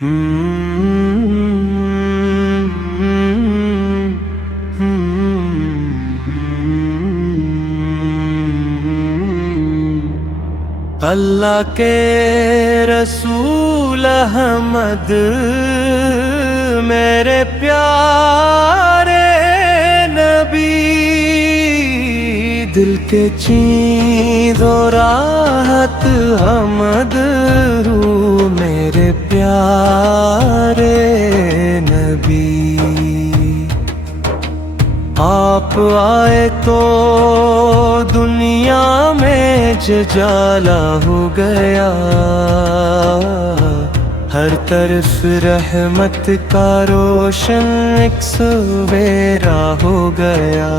अल्लाह के रसूल अहमद मेरे प्यारे नबी, दिल के चींदो राहत हमद रूह मेरे प्यारे नबी। आप आए तो दुनिया में जजाला हो गया, हर तरफ रहमत का रोशन एक सवेरा हो गया।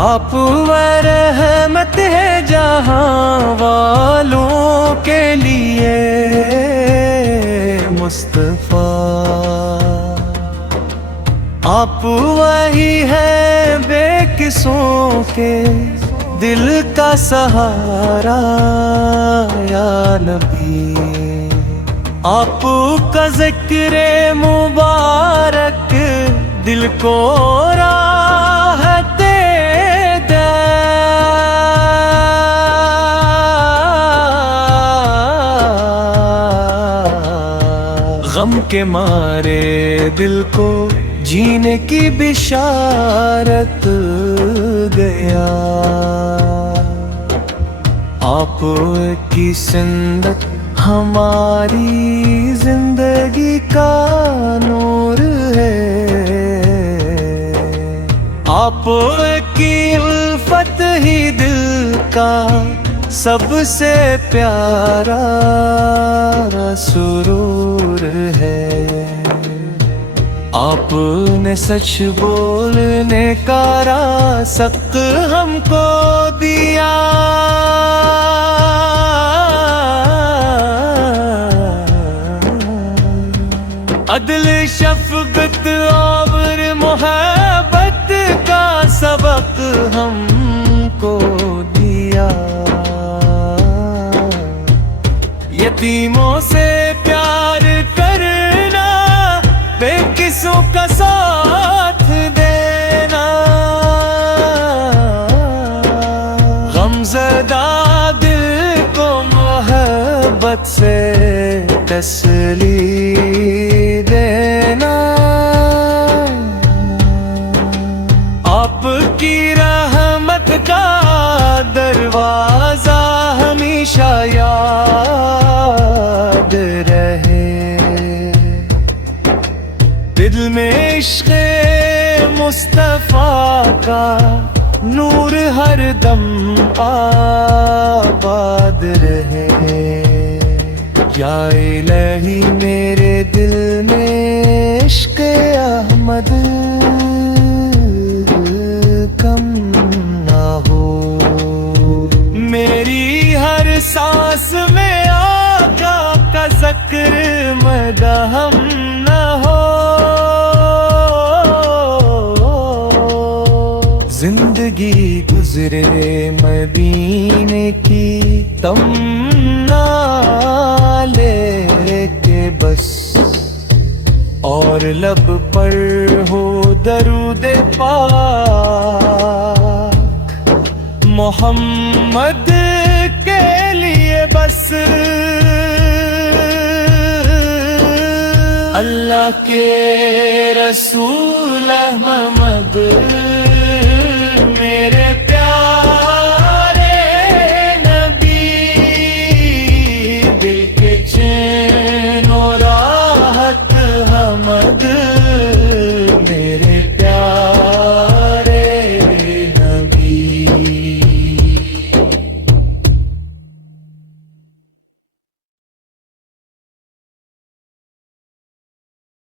आप वह रहमत है जहां वालों के लिए मुस्तफा। आप वही है बेकिसों के दिल का सहारा या नबी। आपका ज़िक्र मुबारक दिल को राहत दे, गम के मारे दिल को जीने की बिशारत गया। आप की सिंदत हमारी जिंदगी का नूर है, आप की उल्फत ही दिल का सबसे प्यारा सुरूर है। आपने सच बोलने का रासक हमको दिया, अदल शफ़क़त और मोहब्बत का सबक हमको दिया। यतीमों से प्यार करना, बेकिसों का साथ देना, गमज़दा दिल को मोहब्बत से तसल्ली देना। आपकी रहमत का दरवाजा हमेशा याद रहे, दिल में इश्क़े मुस्तफ़ा का नूर हर दम आबाद रहे। या इलाही मेरे दिल में इश्क़े अहमद कम ना हो, मेरी हर सांस में आका का ज़िक्र मदहम ना हो। जिंदगी गुजरे मदीने की तमन्ना लेके बस, और लब पर हो दरूद पाक मोहम्मद के लिए बस। अल्लाह के रसूल अहमद